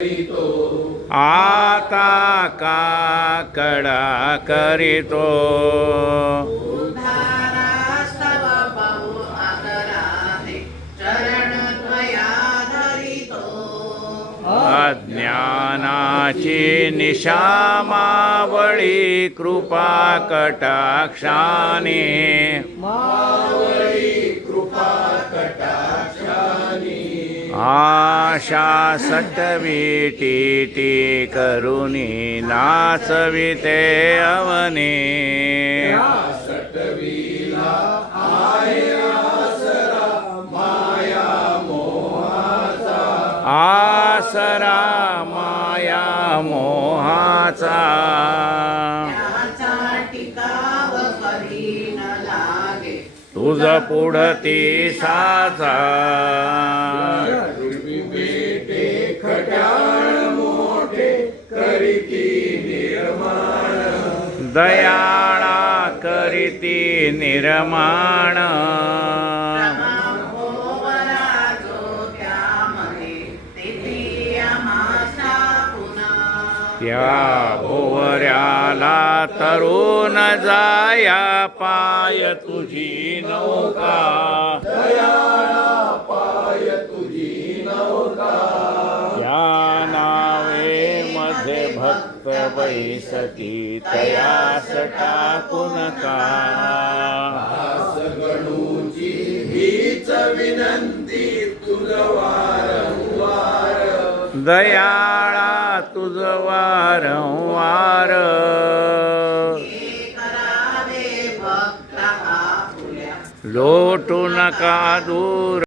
आता काकडा करीतो उद्धारास्तव बहु आदराने चरण त्वया धरितो अज्ञानाची निशामावळी कृपा कटाक्षाने आशा सटवीटी करुणी नाचविते अवने आसरा माया मोहाचा त्याचा टिकाव करी न लागे तुझ पुढती साचा दयाळा करीती निर्माण भोवराजो त्यामध्ये तेथे आम्हासा पुन्हा त्या भोवऱ्याला तरुण जाया पाय तुझी नौका त्या नावे मध्ये भक्त बैसती तयास टाकून का दयाळा तुझ वारंवार करावे भक्त आपुल्या लोटू नका दूर